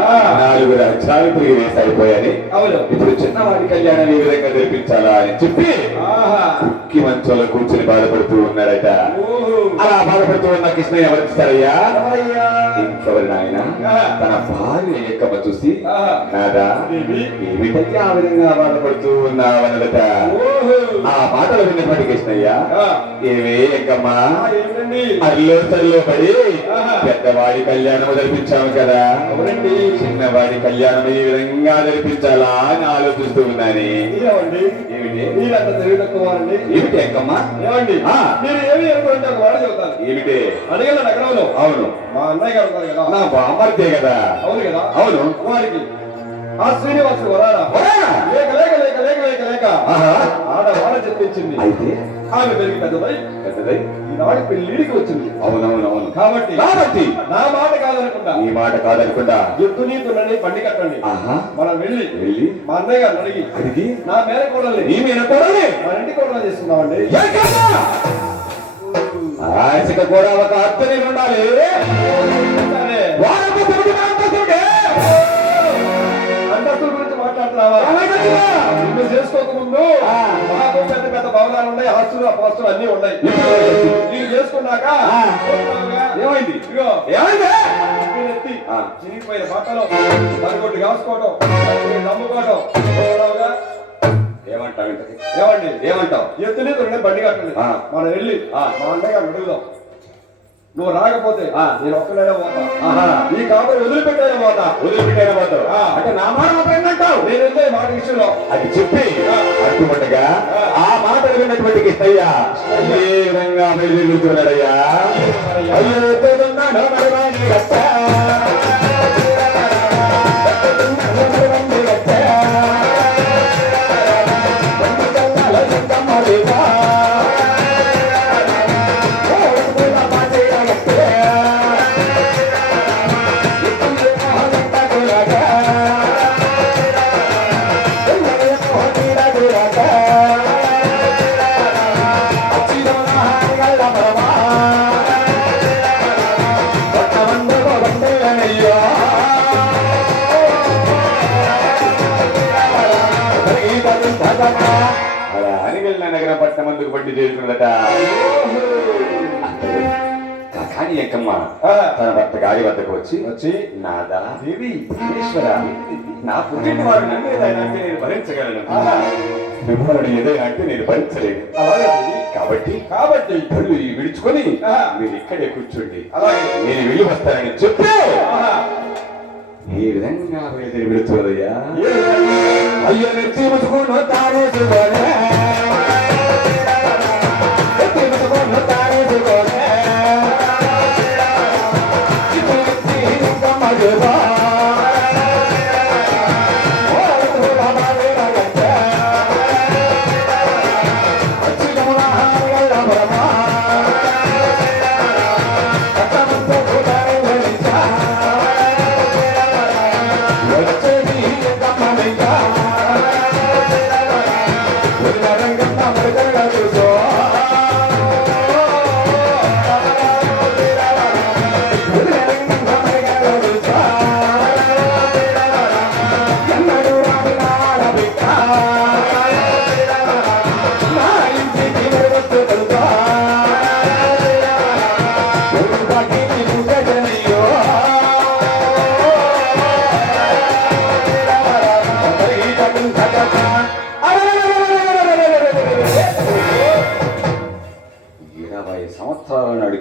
4 రాజ్యాలు తిరిగి వేసాయిపోయాని ఇప్పుడు చిన్నవాడి కళ్యాణం ఏ విధంగా జరిపించాలా అని చెప్పి కుక్కి మంచంలో కూర్చుని బాధపడుతూ ఉన్నాడట. అలా బాధపడుతూ ఉన్న కృష్ణయ్య ఎవరిస్తారయ్యా? ఇంకెవరి నాయన తన భార్య ఎక్కమ్మ చూసి, నాదా ఏమిటయ్యా ఆ విధంగా బాధపడుతూ ఉన్నావన్నదట. ఆ మాటలు విన్నటువంటి కృష్ణయ్య, ఏమే ఎక్కమ్మ అల్లో తల్లో పడి పెద్దవాడి కళ్యాణం జరిపించాము కదా, చిన్నవాడి కళ్యాణం ఏ విధంగా జరిపించాలా అని ఆలోచిస్తూ ఉన్నాను. ఏమిటి ఎక్కమ్మా? ఏమిటి అడిగిన నగరంలో అవును మా అన్నయ్య గారు ఉన్నారు కదా, నా బామ్మర్దే కదా. అవును కదా, అవును వారికి ఆ శ్రీనివాసుడు వరారా లేక లేక లేక లేక లేక లేక ఆడవాళ్ళ చెప్పించింది. అయితే ఆమె పెరిగి పెద్దదై ఈనాడు పెళ్లిడికి వచ్చింది. అవునవునవును కాబట్టి నా మాట కాదనుకుంటా, నీ మాట కాదనుకుంటా ఎద్దు నీతున్నని బండి కట్టండి. మనం వెళ్ళి మా అన్నయ్య గారిని అడిగి నా మేర కూడలి నీ మీద కూడలి మన ఇంటి కూడలు చేసుకుందామండి. ఆశక కూడా ఒక అర్థనే ఉండాలి. అంతస్తుల గురించి మాట్లాడుతున్నావా? నువ్వు చేసుకోక ముందు మాకు పెద్ద పెద్ద భవనాలు ఉన్నాయి, ఆస్తులు అపాస్తులు అన్ని ఉన్నాయి. నీకు చేసుకున్నాక ఏమైంది? ఇగో ఎత్తి చిరిగిపోయిన బట్టలు మరొకటి కాసుకోవటం, నమ్ముకోవటం. ఏమంటావు? ఏమండి ఏమంటావు? ఎత్తుని బండి కట్టండి. మనం వెళ్ళి మా అన్నయ్య గారు అడుగుదాం. నువ్వు రాకపోతే నేను ఒక్కడైనా పోతా, ఈ కాబట్టి వదిలిపెట్టైనా పోతావు. అంటే నా మాట మాత్రం నేను వెళ్తే మాట విషయంలో అది చెప్పి అట్టుబట్టగా ఆ మాట విన్నటువంటి కృష్ణయ్య ఏ విధంగా బయలుదేరుతున్నాడయ్యా? నగరపట్నం అందుకు పట్టి చేరుకున్నదట. కానీ ఎక్కమ్మ తన భర్త గాడి వద్దకు వచ్చి నాదా దేవి ఈశ్వర, నా పుట్టిన వారు నన్ను ఏదైనా అంటే నేను భరించగలను, మిమ్మల్ని ఏదైనా అంటే నేను భరించలేను. కాబట్టి కళ్ళు విడుచుకొని మీరు ఇక్కడే కూర్చోండి, నేను వెళ్ళి వస్తానని చెప్పి ఏ విధంగా బయలుదేరి విడుచుకోదయ్యా? అయ్యో నెత్తి ముట్టుకున్న తానే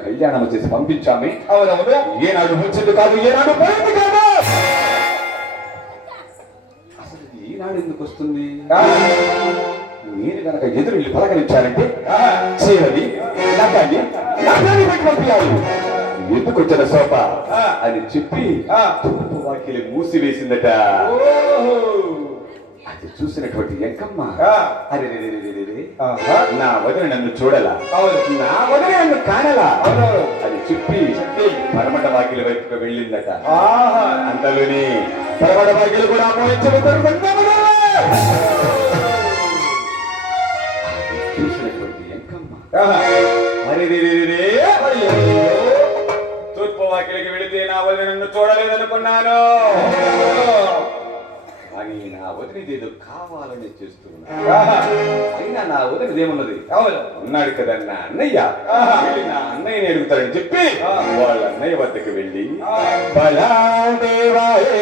కళ్యాణం చేసి పంపించామే. ఏనాడు వచ్చింది కాదు, ఏనాడు పోయింది కాదు. అసలు ఈనాడు ఎందుకు వస్తుంది? నేను కనుక ఎదురు వెళ్ళి పలకరించాలంటే చీరని నగాన్ని పెట్టి పంపించాలి. ఎందుకు వచ్చిన సోఫా అని చెప్పి తూర్పు వాకిలి మూసివేసిందట. అది చూసినటువంటి ఎంకమ్మ అరే నా వదిన నన్ను చూడలా, నా వదిన నన్ను కానలా అని చెప్పి పరమట వాకిలి వైపుకు వెళ్ళిందట. అంతలోని పరమట వాకిలి కూడా చూసినటువంటి ఎంకమ్మ అరే తూర్పు వాకిలికి వెళితే నా వదిన నన్ను చూడలేదనుకున్నాను. నా వదినది ఏదో కావాలని చేస్తున్నా ఆహా. అయినా నా వదినది ఏమున్నది అవును. ఉన్నాడు కదా నా అన్నయ్య ఆహా. వెళ్ళి నా అన్నయ్యని అడుగుతాడని చెప్పి ఆ. వాళ్ళ అన్నయ్య వద్దకు వెళ్ళి ఆ. బలా దేవా హే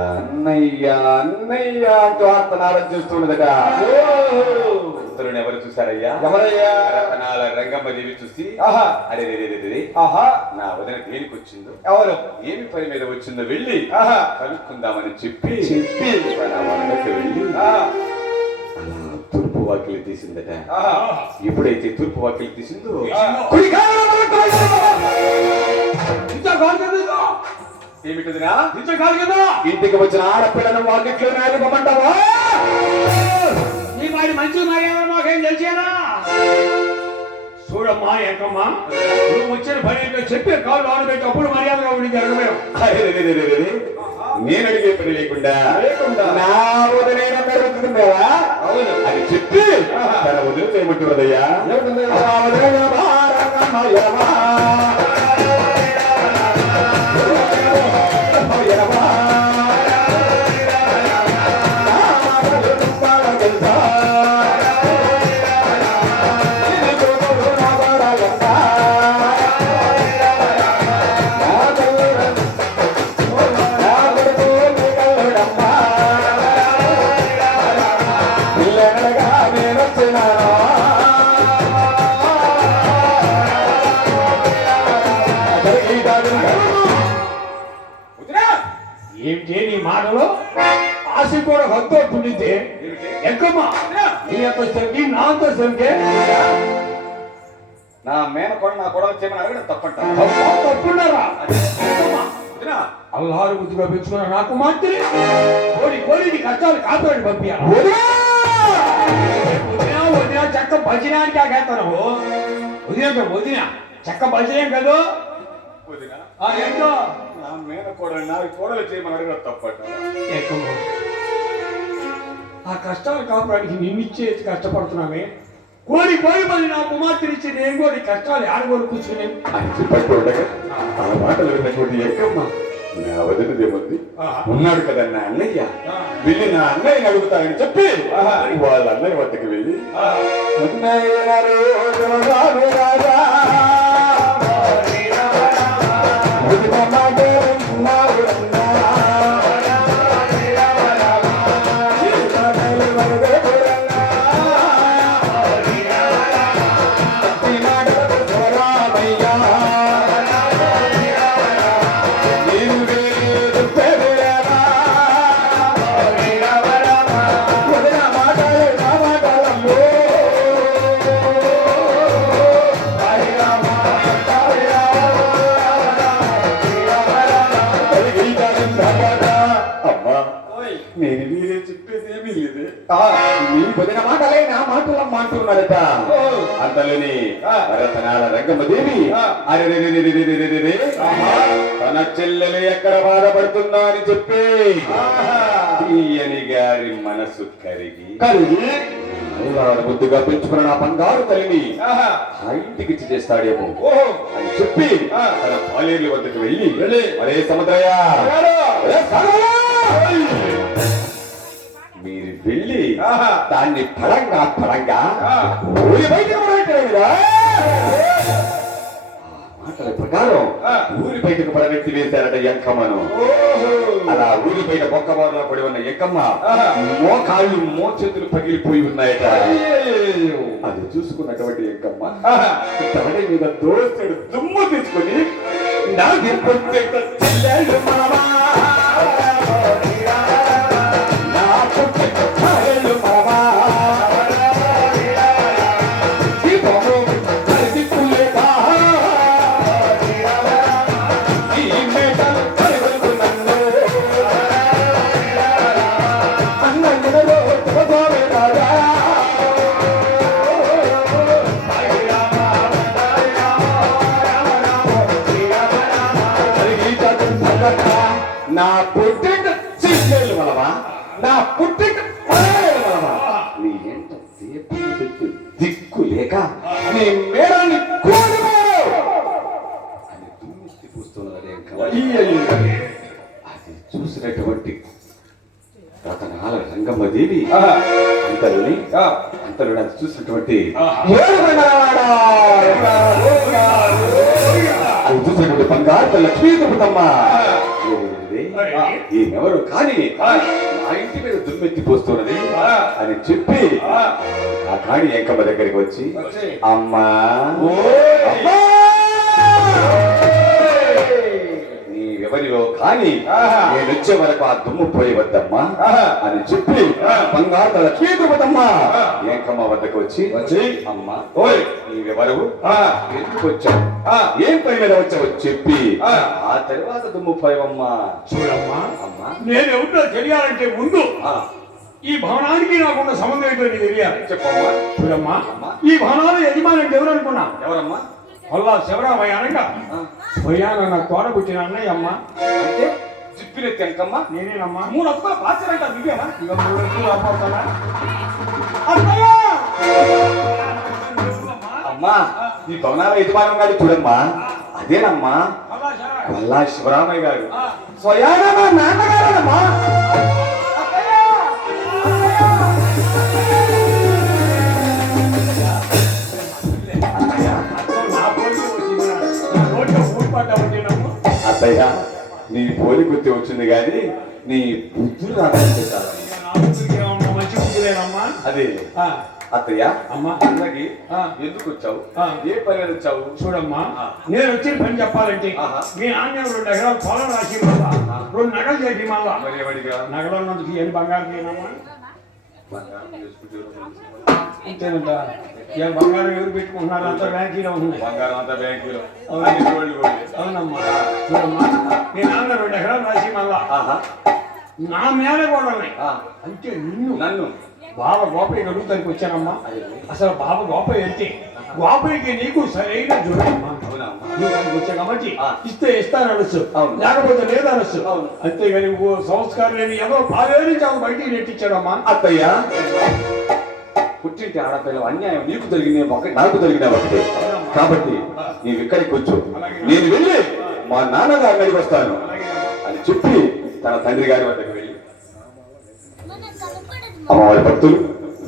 అన్నయ్య అన్నయ్య అంటూ ఆర్తనాదం చేస్తున్నదట. ఉత్తరుని ఎవరు చూశారయ్యా? ఎవరయ్యా? రతనాల రంగమ్మ దేవి చూసి ఆహా. అరే ఆహా. నా వదిన దేనికి వచ్చిందో ఎవరు ఏమి పని మీద వచ్చిందో వెళ్ళి ఆహా. కనుక్కుందామని చెప్పి చెప్పి తన వంటకు వెళ్ళి ఆ. అలా తూర్పు వాకిలి తీసిందట. ఆహా. ఎప్పుడైతే తూర్పు వాకిలి తీసిందో ఆ. ఏమిటిదినా ఇంటికి వచ్చిన ఆడపిల్లను వాకిట్లో నాయకుమంటావా? నీ వాడి మంచి మర్యాద మాకేం తెలిసేనా? చూడమ్మా ఎంకమ్మా, నువ్వు వచ్చిన పని ఏంటో చెప్పి కాళ్ళు ఆడబెట్టి అప్పుడు మర్యాదగా ఉండి జరగలేవు. నేను అడిగే పని లేకుండా నా వదిలేన పెరుగుతుందా? అవును. అది చెప్పి తన వదిలితో ఏమంటున్నదయ్యా? ఏమిటి నీ మాటలో ఆశ కూడా హద్దు పుట్టింది. ఎంకమ్మా, నీ అంత సరికి నా అంత సరికే నా మేనకోడ నా కొడలు చేయమని అడగడం తప్పంట. తప్పున్నారా? అల్లారు బుద్ధిగా పెంచుకున్న నాకు మాత్రమే కోడి నీ కష్టాలు కాపాడి పంపించాలి. వదిన చెక్క భజన అంటే ఆగేస్తాను. వదిన చెక్క భజనే కదా. ఏంటో నా మేనకోడలు నా కోడలు చేయమని అడగడం తప్పంట. ఆ కష్టాలు కాపాడానికి నిన్నిచ్చే కష్టపడుతున్నామే. కోడి పది నా కుమార్తెనిచ్చి నేను కూడా ఈ కష్టాలు ఆడగోడు కూర్చుని అని చెప్పట్టు ఉండగా ఆ మాటలు విన్నటువంటి ఎక్కమ్మ నా వదినదేముంది ఉన్నాడు కదా నా అన్నయ్య వెళ్ళి నా అన్నయ్యని అడుగుతానని చెప్పి వాళ్ళ అన్నయ్య వద్దకు వెళ్ళి Hare Rama నీ పొదిన మాటలే నా మాటలమ్మ అంటున్నాడట. అంతలోని రతనాల రంగమ్మదేవి అరెరెరెరెరెరెరెరెరె, తన చెల్లెలు ఎక్కడ బాధపడుతుందా అని చెప్పి తీయని గారి మనసు కరిగి అల్లారు ముద్దుగా పెంచుకున్న నా బంగారు తల్లిని ఆ ఇంటికి ఇచ్చి చేస్తాడేమో అని చెప్పి తన పాలేరు వద్దకు వెళ్ళి అరే సముద్రయ్య, ఒరే సాగరయ్య, మీరు వెళ్ళి దాన్ని పడంగా ఊరి బయటకు పడబెట్టారా? మాటల ప్రకారం ఊరి బయటకు పడబెట్టి వేశారట ఎంకమ్మను. అలా ఊరి బయట బొక్కబారులో పడి ఉన్న ఎంకమ్మ మోకాళ్ళు మోచేతులు పగిలిపోయి ఉన్నాయట. అది చూసుకున్నటువంటి ఎంకమ్మ తడి మీద దోసెడు దుమ్ము తీసుకొని నాకు చెల్లెలు మామా నా పుట్టిక చెల్లెలు మనవా, నా పుట్టిక మనవా, నీ ఎంత దిక్కు లేక నీ మేడాన్ని అని దుమ్మిస్తి పూస్తున్నది. అది చూసినటువంటి రతనాల రంగమ్మదేవి అంతలోని అది చూసినటువంటి అది చూసినటువంటి బంగారు లక్ష్మీ దుర్గమ్మ ఈమెవరు కానీ నా ఇంటి మీద దుమ్మెత్తి పోస్తున్నది అని చెప్పి ఆ కాణి ఎంకమ్మ దగ్గరికి వచ్చి అమ్మా నీవెవరిలో కానీ నేను వచ్చే వరకు ఆ దుమ్ము పోయి వద్దమ్మా అని చెప్పి బంగారు లక్ష్మీదుర్గమ్మ ఎంకమ్మ వద్దకు వచ్చి అమ్మా నీవెవరు, ఎందుకు వచ్చావు, ఏం పని మీద వచ్చావు చెప్పి ఆ తర్వాత దుమ్ము పోయవమ్మా. చూడమ్మా, నేను ఎవరిలో తెలియాలంటే ముందు ఈ భవనానికి నాకున్న సంబంధం ఏంటో నీకు తెలియాలి. చెప్పమ్మా. చూడమ్మా, ఈ భవనాలు యజమాని అంటే ఎవరు అనుకున్నా? ఎవరమ్మా? వల్ల శివరామయ్య అనగా పోయానన్న తోడ పుట్టిన అన్నయ్య అమ్మ. అంటే చిప్పినెత్తి ఎంకమ్మ నేనేనమ్మా. 3 అప్పుగా పాచారంట నువ్వేనా? ఇక 3 అప్పులు అప్పవుతానా? అమ్మా, ఈ భవనాల యజమానం గారు చూడమ్మా, అదేనమ్మా వల్లా శివరామయ్య గారు, స్వయాన మా నాన్నగారమ్మా. అత్తయ్య, నీ పోలి గుర్తి వచ్చింది కానీ నీ బుద్ధులు రావడానికి మంచి బుద్ధులేనమ్మా. అదే అత్తయ్య, అమ్మా అందరికి ఎందుకు వచ్చావు, ఏ పని మీద వచ్చావు? చూడమ్మా, నేను వచ్చిన పని చెప్పాలంటే మీ నాన్న 2 ఎకరాలు పొలం రాసి మళ్ళా 2 నగలు చేసి మళ్ళా నగలు ఉన్నందుకు ఏం బంగారం చేయనమ్మా. అంతేనంట. ఏ బంగారం ఎవరు పెట్టుకుంటున్నారు? అంతా బ్యాంకీలో ఉంది. బంగారం అంతా బ్యాంకులో. అవునమ్మా. చూడమ్మా, మీ నాన్న 2 ఎకరాలు రాసి మళ్ళా నా మేలే కూడా ఉన్నాయి. అంటే నన్ను బావ గోపయ్య అడుగుతానికి వచ్చానమ్మా. అసలు బావ గోపయ్య అంటే గోపయ్యకి నీకు సరైన జోడమ్మా. నువ్వు వచ్చా కాబట్టి ఇస్తే ఇస్తాననొచ్చు, లేకపోతే లేదనొచ్చు. అంతేగాని సంస్కారం లేని ఎవరో పాలేని చావు బయటికి నెట్టించాడమ్మా. అత్తయ్య, పుట్టింటి ఆడపిల్ల అన్యాయం నీకు జరిగింది ఒకటి, నాకు జరిగిన ఒకటి. కాబట్టి నీవు ఇక్కడికి వచ్చు, నేను వెళ్ళి మా నాన్నగారి అడిగి వస్తాను అని చెప్పి తన తండ్రి గారి వద్దకు వెళ్ళి అమ్మవారి భక్తులు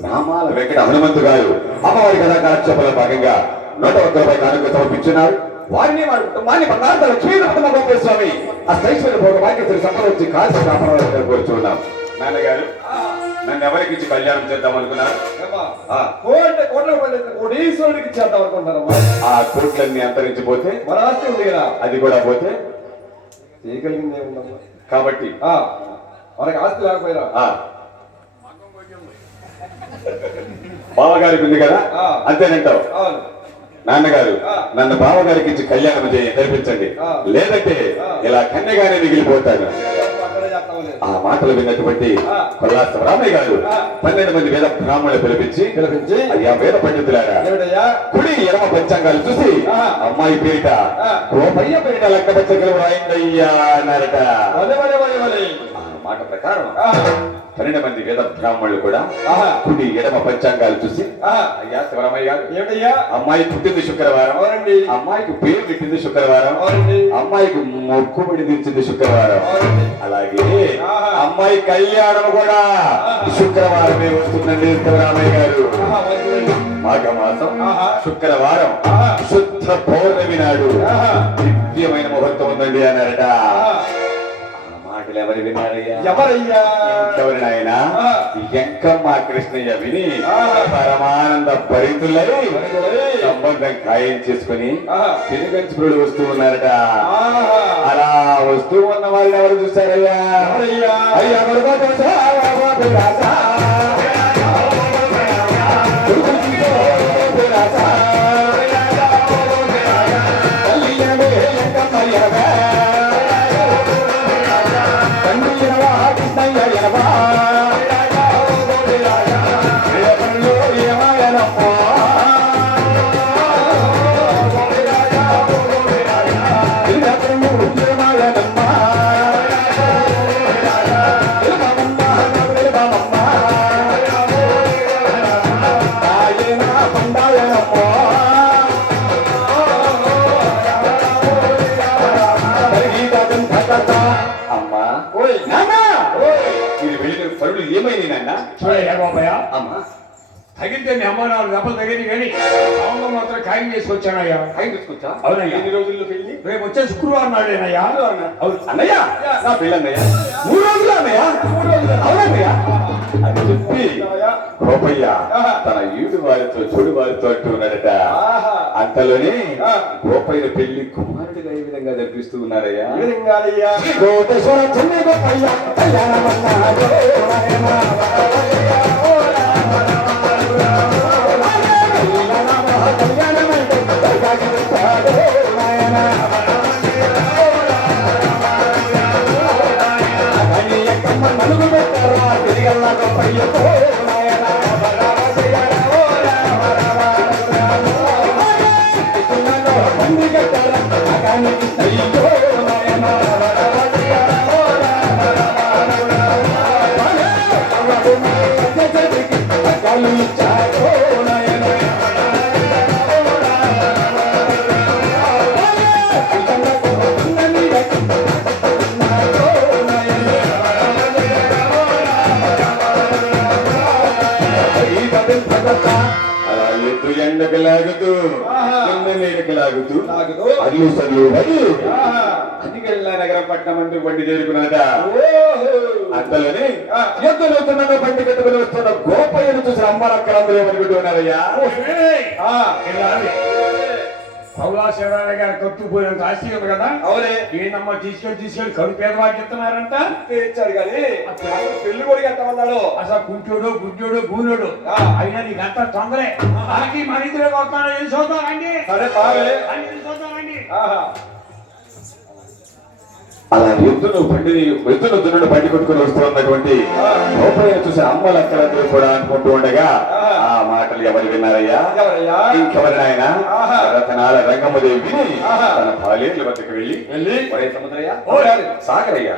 నామాల వెంకట హనుమంతు గారు అమ్మవారి కథా కాలక్షేపంలో భాగంగా 101 రూపాయల కానుక సమర్పించున్నారు. వారిని వారి కుటుంబాన్ని బంగారు లక్ష్మీనరసింహ గోపాల స్వామి అష్టైశ్వర్య భోగ భాగ్యతలు సంపాదించి కాల్చి కాపాడాలని కోరుచున్నాం. నాన్నగారు, నన్ను ఎవరికి ఇచ్చి కళ్యాణం చేద్దాం అనుకున్నారు? కోటీశ్వరుడికి చేద్దాం అనుకుంటారమ్మా. ఆ కోట్లన్నీ అంతరించిపోతే మన ఆస్తి ఉంది కదా, అది కూడా పోతే చేయగలిగిందే ఉందమ్మా. కాబట్టి మనకి ఆస్తి లేకపోయినా బావగారికి ఉంది కదా, అంతేనంటావు? నాన్నగారు, నన్ను బావగారికి ఇచ్చి కళ్యాణం జరిపించండి, లేదంటే ఇలా కన్యగానే మిగిలిపోతాను. ఆ మాటలు విన్నటువంటి కొల్లా శివరామయ్య గారు 12 మంది వేద బ్రాహ్మణులు పిలిపించి అయ్యా వేద పండితులారా కుడి ఎడమ పంచాంగాలు చూసి అమ్మాయి పేరిట గోపయ్య పేరిట లెక్క పచ్చగలు రాయిందయ్యా అన్నారట. ఆ మాట ప్రకారం 12 మంది వేద బ్రాహ్మణులు కూడా కుడి ఎడమ పంచాంగాలు చూసి అయ్యా శివరామయ్య గారు ఏమిటయ్యా అమ్మాయి పుట్టింది శుక్రవారం, అమ్మాయికి పేరు పెట్టింది శుక్రవారం, అమ్మాయికి మొక్కుబడి తీర్చింది శుక్రవారం, అలాగే అమ్మాయి కళ్యాణం కూడా శుక్రవారమే వస్తుందండి శివరామయ్య గారు. మాఘ మాసం శుక్రవారం శుద్ధ పౌర్ణమి నాడు దివ్యమైన ముహూర్తం ఉందండి అన్నారట. మాటలు ఎవరు విన్నారయ్యా? ఎవరయ్యా? ఎవరి నాయన ఎంకమ్మ కృష్ణయ్య విని పరమానంద భరితులై సంబంధం ఖాయం చేసుకుని తిరుగంచుకుడు వస్తూ ఉన్నారట. అలా వస్తూ ఉన్న వాళ్ళని ఎవరు చూశారయ్యా? అయ్యా ఏమైంది నాన్న? అమ్మా తగిలితే మీ అమ్మ నాలుగు దెబ్బలు తగిలి కానీ అవును మాత్రం ఖాయం చేసుకొచ్చానయ్యా. ఖాయం తీసుకొచ్చా? అవునయ్యా. ఎన్ని రోజుల్లో పెళ్లి? రేపు వచ్చే శుక్రవారం నాడేనయ్యా. అవును అన్నయ్య, నా పెళ్ళన్నయ్య 3 రోజులు అన్నయ్య. అవునన్నయ్య అని చెప్పి గోపయ్య తన ఈడు వారితో చూడు వారితో అంటూ ఉన్నాడట. అంతలోనే గోపయ్య పెళ్లి కుమారుడిగా ఏ విధంగా జరిపిస్తూ ఉన్నారయ్యా? అలా ఎద్దు ఎండకు లాగుతూ నీడకు లాగుతూ అల్లు సర్లు అదికెళ్ళ నగరం పట్నం అంటూ బండి చేరుకున్నట. అంతలోనే ఎద్దులుతున్న బండి కట్టుకుని వస్తున్న గోపయ్యను చూసి అమ్మలక్కలందరూ ఏమనుకుంటూ ఉన్నారయ్యా? పౌలా శివరామయ్య గారు కట్టుకుపోయినంత ఆస్తి ఉంది కదా. అవునే. ఏంటమ్మా తీసుకెళ్ళి కడుపు పేదవాడికి ఇస్తున్నారంట. ఇచ్చాడు కానీ పెళ్లి కొడుకు ఎంతమన్నాడు? అసలు కుంటోడు గుడ్డోడు గూనోడు అయినా నీకంతా తొందరే. మనకి మన ఇద్దరే వస్తాను ఏం చూద్దామండి. సరే బాగా చూద్దామండి. అలా ఎద్దును దున్నుడు బండి కొట్టుకుని వస్తూ ఉన్నటువంటి గోపయ్య చూసి అమ్మలక్కలందరూ కూడా అనుకుంటూ ఉండగా ఆ మాటలు ఎవరు విన్నారయ్యా? ఇంకెవరి నాయన రతనాల రంగమ్మదేవి విని తన పాలేర్ల వద్దకు వెళ్ళి ఒరే సముద్రయ్య సాగరయ్య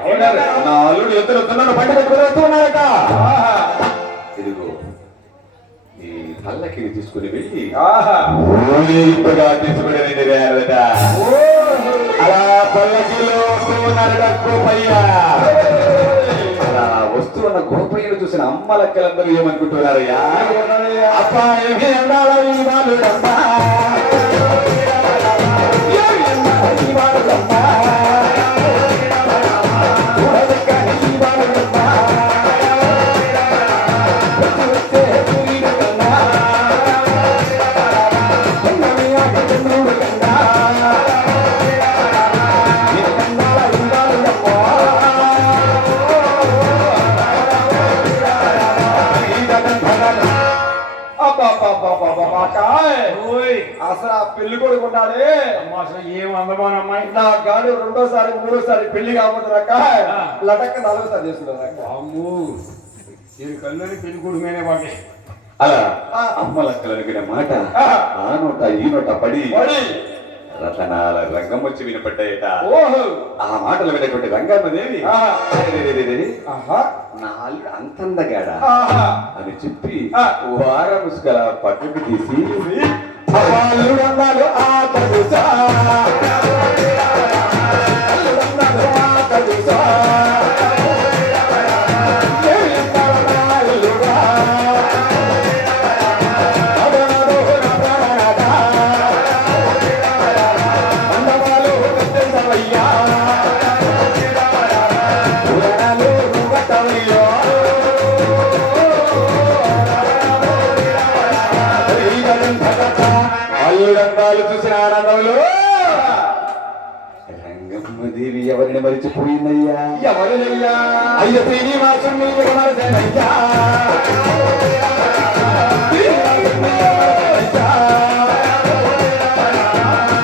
నా అల్లుడు ఎద్దును దున్నుడు బండి కొట్టుకుని వస్తూ ఉన్నారట. ఇదిగో ఈ పల్లకిని తీసుకుని వెళ్ళి ఊరేగింపుగా తీసుకుని వెళ్ళారట. అలా పల్లకిలో గోపయ్య అలా వస్తున్న గోపయ్యను చూసిన అమ్మలక్కలందరూ ఏమనుకుంటున్నారయ్యా? అప్పా ఏమి అన్నారా ఈ బాలుడమ్మా? ఓయ్ అసలు ఆ పెళ్లి కొడుకు ఉన్నాడే అమ్మ అసలు ఏం అందమైన అమ్మాయి నా గాడు రెండోసారి మూడోసారి పెళ్లి కాకపోతున్నాక లటక్క నాలుగోసారి చేస్తున్నాక అమ్ము దీని కళ్ళని పెళ్లి కొడుకునే పడ్డాయి అలా అమ్మలక్కలు అడిగిన మాట ఆ నోట ఈ నోట పడి రతనాల రంగం వచ్చి వినపడ్డాయట. ఓహో ఆ మాటలు వినటువంటి రంగమ్మదేవి ఆహా నా అల్లుడు అంతందగాడా ఆహా అని చెప్పి వార ముసుగల పట్టుకు తీసి అల్లుడన్నాడు ఆ కలుసా అల్లుడన్నాడు ఆ కలుసా అల్లుడందాలు చూసిన ఆనందంలో రంగమ్మదేవి ఎవరిని మరిచిపోయిందయ్యా ఎవరినయ్యా అయ్య శ్రీనివాసుని మరదనయ్యా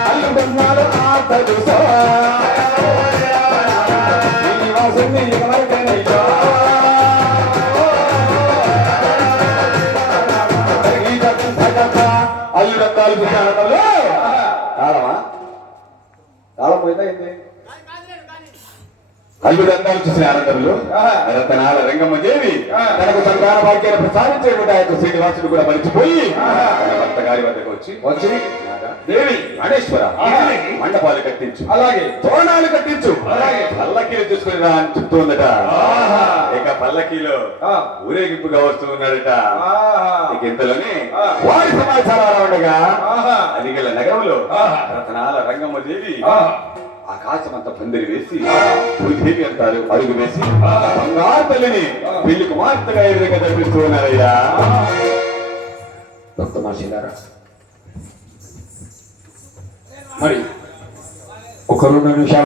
అల్లుడన్నాడు ఆ తెలుసా శ్రీనివాసుని మరదనయ్యా అల్లుడందాలు చూసిన ఆనందంలో కాలమా కాలం పోయిందా ఏంటి అల్లుడందాలు చూసిన ఆనందంలో రతనాల రంగమ్మ దేవి తనకు సంతాన భాగ్యాన్ని ప్రసాదించేటువంటి ఆ యొక్క శ్రీనివాసుడు కూడా మరిచిపోయి తన భర్త గారి వద్దకు వచ్చి దేవి గణేశ్వర మండపాలు కట్టించు అలాగే తోరణాలు కట్టించు అలాగే పల్లకీలు తీసుకుని రా అని చెప్తుందట. ఇక పల్లకీలో ఊరేగింపుగా వస్తూ ఉన్నాడట. ఇక ఇంతలోనే వారి సమాచారం ఉండగా అదిగల నగరంలో రతనాల రంగమ్మ దేవి ఆకాశమంతా పందిరి వేసి భూదేవి అంటారు అడుగు వేసి బంగారు తల్లిని పెళ్లి కుమార్తెగా ఈ విధంగా జరిపిస్తూ ఉన్నారయ్యా. మరి ఒక 2 నిమిషాలు